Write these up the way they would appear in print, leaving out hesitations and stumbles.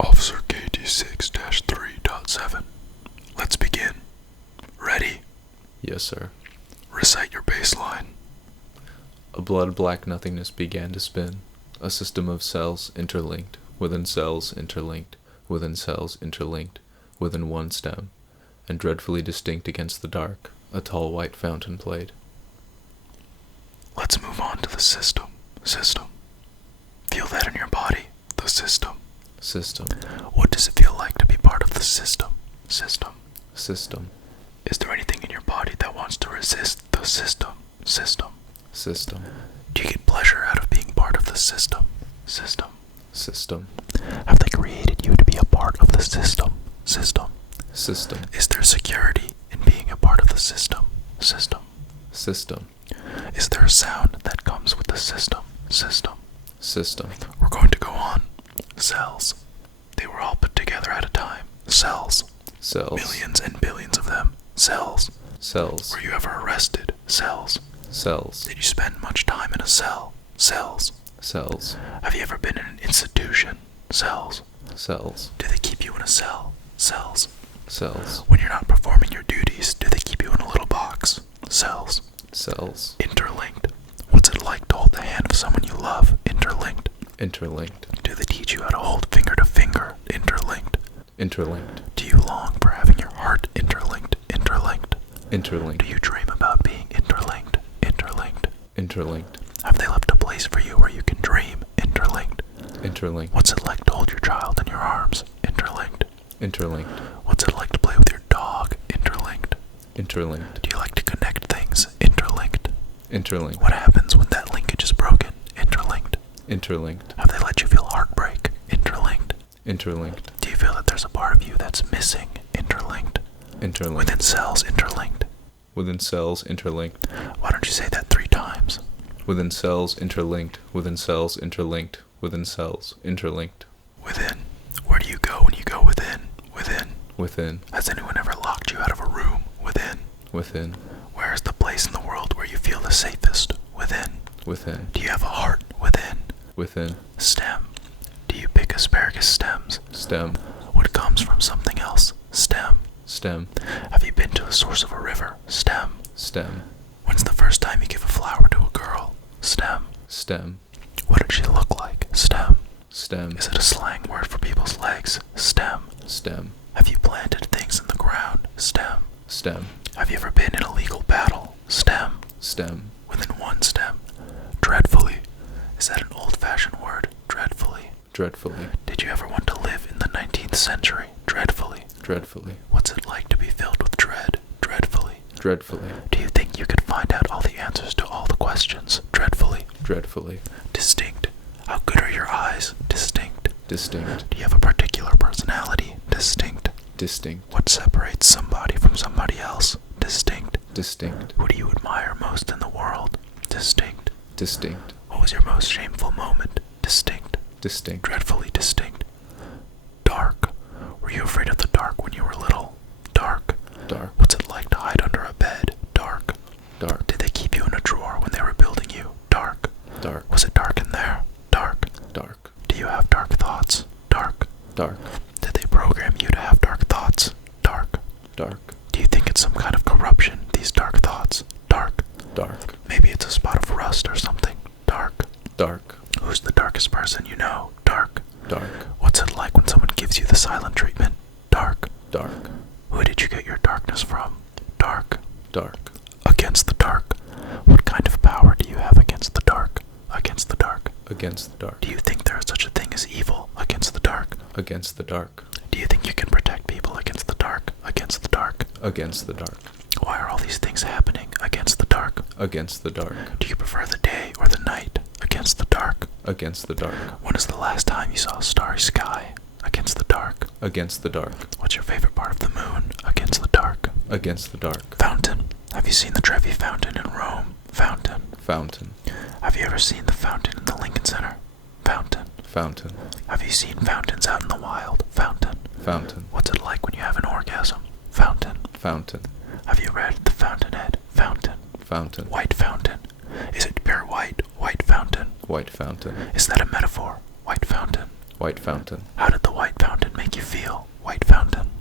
Officer KT6-3.7. Let's begin. Ready? Yes, sir. Recite your baseline. A blood-black nothingness began to spin, a system of cells interlinked, within cells interlinked, within cells interlinked, within one stem, and dreadfully distinct against the dark, a tall white fountain played. Let's move on to the system. System. Feel that in your body. The system. System. What does it feel like to be part of the system? System. System. Is there anything in your body that wants to resist the system? System. System. Do you get pleasure out of being part of the system? System. System. Have they created you to be a part of the system? System. System. Is there security in being a part of the system? System. System. Is there a sound that comes with the system? System. System. We're going to go on. Cells. They were all put together at a time. Cells. Cells. Millions and billions of them. Cells. Cells. Were you ever arrested? Cells. Cells. Did you spend much time in a cell? Cells. Cells. Have you ever been in an institution? Cells. Cells. Do they keep you in a cell? Cells. Cells. When you're not performing your duties, do they keep you in a little box? Cells. Cells. Interlinked. What's it like to hold the hand of someone you love? Interlinked. Interlinked. Do they teach you how to hold finger to finger? Interlinked. Interlinked. Do you long for having your heart interlinked? Interlinked. Interlinked. Do you dream about being interlinked? Interlinked. Interlinked. Have they left a place for you where you can dream? Interlinked. Interlinked. What's it like to hold your child in your arms? Interlinked. Interlinked. What's it like to play with your dog? Interlinked. Interlinked. Do you like to connect things? Interlinked. Interlinked. What happens when that linkage is broken? Interlinked. Interlinked. Have they let you feel heartbreak? Interlinked. Interlinked. Do you feel that there's a part of you that's missing? Interlinked. Interlinked. Within cells, interlinked. Within cells interlinked. Why don't you say that 3 times? Within cells interlinked. Within cells interlinked. Within cells interlinked. Within. Where do you go when you go within? Within. Within. Has anyone ever locked you out of a room? Within. Within. Where is the place in the world where you feel the safest? Within. Within. Do you have a heart? Within. Within. Stem. Do you pick asparagus stems? Stem. What comes from something else? Stem. Stem. Have you been to the source of a river? Stem. Stem. When's the first time you give a flower to a girl? Stem. Stem. What did she look like? Stem. Stem. Is it a slang word for people's legs? Stem. Stem. Have you planted things in the ground? Stem. Stem. Have you ever been in a legal battle? Stem. Stem. Within one stem. Dreadfully. Is that an old-fashioned word? Dreadfully. Dreadfully. Did you ever want to live in the 19th century? Dreadfully. Dreadfully. What's it like to be filled with dread? Dreadfully. Dreadfully. Do you think you could find out all the answers to all the questions? Dreadfully. Dreadfully. Distinct. How good are your eyes? Distinct. Distinct. Do you have a particular personality? Distinct. Distinct. What separates somebody from somebody else? Distinct. Distinct. Who do you admire most in the world? Distinct. Distinct. What was your most shameful moment? Distinct. Distinct. Dreadfully distinct. Dark. Were you afraid of the dark when you were little? Dark. Dark. What's it like to hide under a bed? Dark. Dark. Did they keep you in a drawer when they were building you? Dark. Dark. Was it dark in there? Dark. Dark. Do you have dark thoughts? Dark. Dark. Did they program you to have dark thoughts? Dark. Dark. Do you think it's some kind of corruption, these dark thoughts? Dark. Dark. Maybe it's a spot of rust or something. Dark. Dark. Who's the darkest person you know? Dark. Dark. What's it like when someone gives you the silent treatment? Dark. Dark. Who did you get your darkness from? Dark. Dark. Against the dark. What kind of power do you have against the dark? Against the dark. Against the dark. Do you think there is such a thing as evil against the dark? Against the dark. Do you think you can protect people against the dark? Against the dark. Against the dark. Why are all these things happening against the dark? Against the dark. Do you prefer the day or the night? Against the dark. Against the dark. When is the last time you saw a starry sky? Against the dark. Against the dark. What's your favorite part of the moon? Against the dark. Against the dark. Fountain. Have you seen the Trevi Fountain in Rome? Fountain. Fountain. Have you ever seen the fountain in the Lincoln Center? Fountain. Fountain. Have you seen fountains out in the wild? Fountain. Fountain. What's it like when you have an orgasm? Fountain. Fountain. Have you read The Fountainhead? Fountain. Fountain. White fountain. Is it pure white? White fountain. White fountain. Is that a metaphor? White fountain. White fountain. How did the white fountain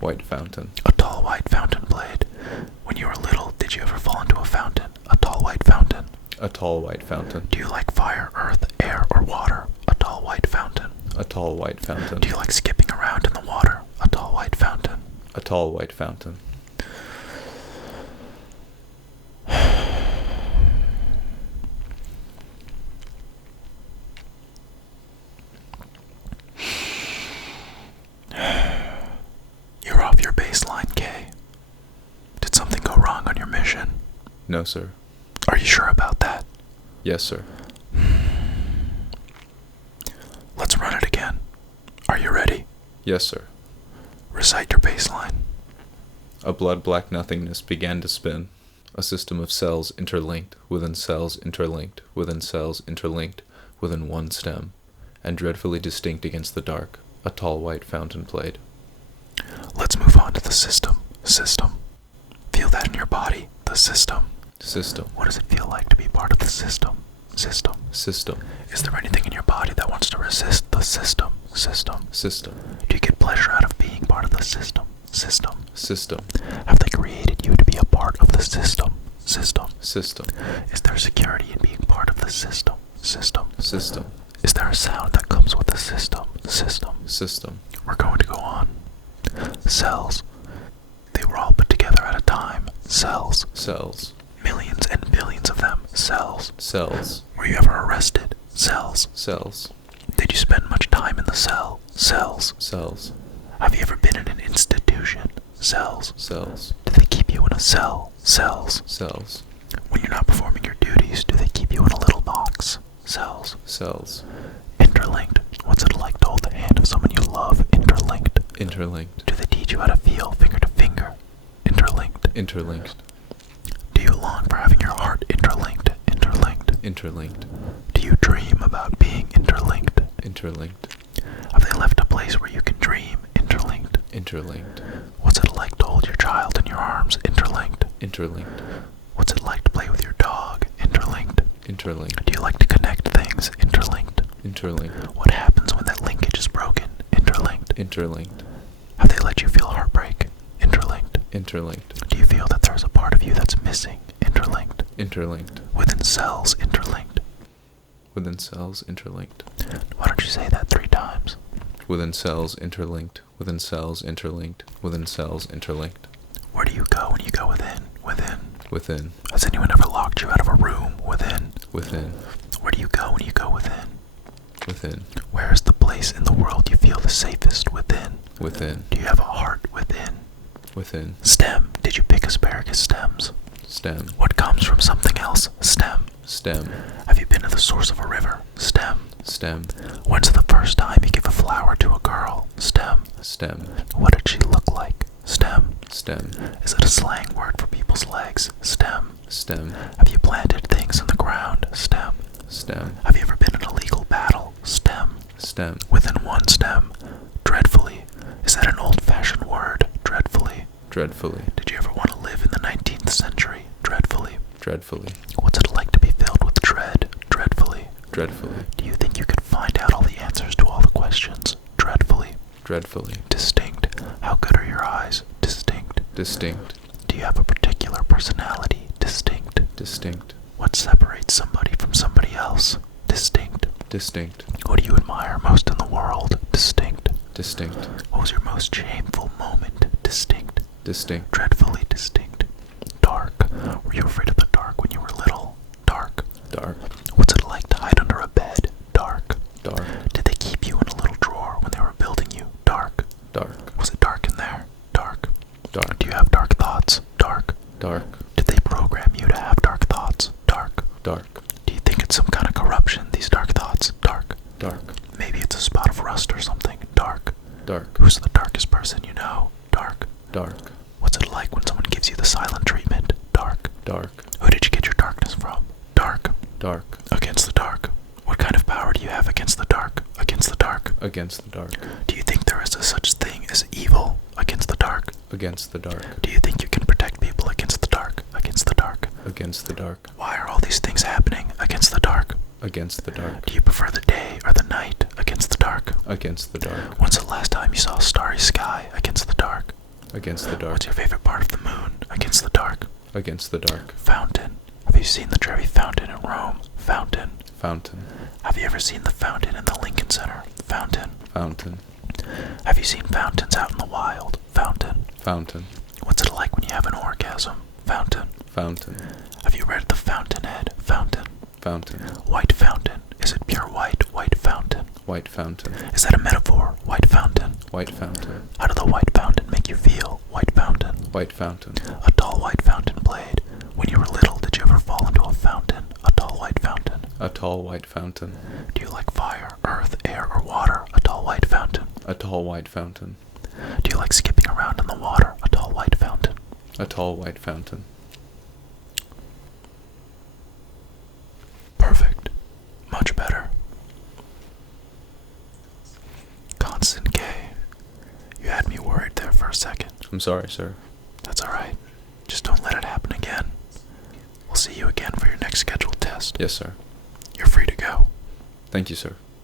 white fountain. A tall white fountain played. When you were little, did you ever fall into a fountain? A tall white fountain. A tall white fountain. Do you like fire, earth, air, or water? A tall white fountain. A tall white fountain. Do you like skipping around in the water? A tall white fountain. A tall white fountain. You're off your baseline, K. Did something go wrong on your mission? No, sir. Are you sure about that? Yes, sir. Let's run it again. Are you ready? Yes, sir. Recite your baseline. A blood-black nothingness began to spin, a system of cells interlinked, within cells interlinked, within cells interlinked, within one stem, and dreadfully distinct against the dark, a tall white fountain played. Let's move on to the system. System. Feel that in your body. The system. System. What does it feel like to be part of the system? System. System. Is there anything in your body that wants to resist the system? System. System. Do you get pleasure out of being part of the system? System. System. Have they created you to be a part of the system? System. System. Is there security in being part of the system? System. System. Is there a sound that comes with the system? System. System. We're going to go on. Cells. They were all put together at a time. Cells. Cells. Millions and billions of them. Cells. Cells. Were you ever arrested? Cells. Cells. Did you spend much time in the cell? Cells. Cells. Have you ever been in an institution? Cells. Cells. Do they keep you in a cell? Cells. Cells. When you're not performing your duties, do they keep you in a little box? Cells. Cells. Interlinked. What's it like to hold the hand of someone you love? Interlinked. Interlinked. Do they teach you how to feel finger to finger? Interlinked. Interlinked. Do you long for having your heart interlinked? Interlinked. Interlinked. Do you dream about being interlinked? Interlinked. Have they left a place where you can dream? Interlinked. Interlinked. What's it like to hold your child in your arms? Interlinked. Interlinked. What's it like to play with your dog? Interlinked. Interlinked. Do you like to connect things? Interlinked. Interlinked. What happens when that linkage is broken? Interlinked. Interlinked. Have they let you feel heartbreak? Interlinked. Interlinked. Do you feel that there's a part of you that's missing? Interlinked. Interlinked. Within cells, interlinked. Within cells interlinked. Why don't you say that 3 times? Within cells interlinked. Within cells interlinked. Within cells interlinked. Where do you go when you go within? Within. Within. Has anyone ever locked you out of a room? Within. Within. Where do you go when you go within? Within. Where is the place in the world you feel the safest? Within. Within. Do you have a heart? Within. Within. Stem. Did you pick asparagus stems? Stem. What comes from something else? Stem. Stem. Have you been to the source of a river? Stem. Stem. When's the first time you give a flower to a girl? Stem. Stem. What did she look like? Stem. Stem. Is it a slang word for people's legs? Stem. Stem. Have you planted things in the ground? Stem. Stem. Have you ever been in a legal battle? Stem. Stem. Within one stem. Dreadfully. Is that an old-fashioned word? Dreadfully. Dreadfully. Did you ever want to live in the 19th century? Dreadfully. Dreadfully. What's it like to be filled with dread? Dreadfully. Dreadfully. Do you think you could find out all the answers to all the questions? Dreadfully. Dreadfully. Distinct. How good are your eyes? Distinct. Distinct. Do you have a particular personality? Distinct. Distinct. What separates somebody from somebody else? Distinct. Distinct. Who do you admire most in the world? Distinct. Distinct. What was your most shameful moment? Distinct. Distinct. Dreadfully distinct. Dark. Were you afraid of the dark when you were little? Dark. Dark. What's it like to hide under a bed? Dark. Dark. Did they keep you in a little drawer when they were building you? Dark. Dark. Was it dark in there? Dark. Dark. Do you have dark thoughts? Dark. Dark. Did they program you to have dark thoughts? Dark. Dark. Do you think it's some kind of corruption, these dark thoughts? Dark. Dark. Maybe it's a spot of rust or something. Dark. Dark. Who's the darkest person you know? Dark. Dark. What's it like when someone gives you the silent treatment? Dark. Dark. Who did you get your darkness from? Dark. Dark. Against the dark. What kind of power do you have against the dark? Against the dark. Against the dark. Do you think there is a such thing as evil against the dark? Against the dark. Do you think you can protect people against the dark? Against the dark. Against the dark. Why are all these things happening against the dark? Against the dark. Do you prefer the day or the night against the dark? Against the dark. When's the last time you saw a starry sky against the dark? Against the dark. What's your favorite part of the moon? Against the dark. Against the dark. Fountain. Have you seen the Trevi Fountain in Rome? Fountain. Fountain. Have you ever seen the fountain in the Lincoln Center? Fountain. Fountain. Have you seen fountains out in the wild? Fountain. Fountain. What's it like when you have an orgasm? Fountain. Fountain. Have you read The Fountainhead? Fountain. Fountain. White fountain. Is it pure white? White fountain. White fountain. Is that a metaphor? White fountain. White fountain. How did the white fountain make you feel? White fountain. White fountain. A tall white fountain played. When you were little, did you ever fall into a fountain? A tall white fountain. A tall white fountain. Do you like fire, earth, air, or water? A tall white fountain. A tall white fountain. Do you like skipping around in the water? A tall white fountain. A tall white fountain. Perfect. Much better. Constant K. You had me worried there for a second. I'm sorry, sir. That's alright. Just don't let it happen again. We'll see you again for your next scheduled test. Yes, sir. You're free to go. Thank you, sir.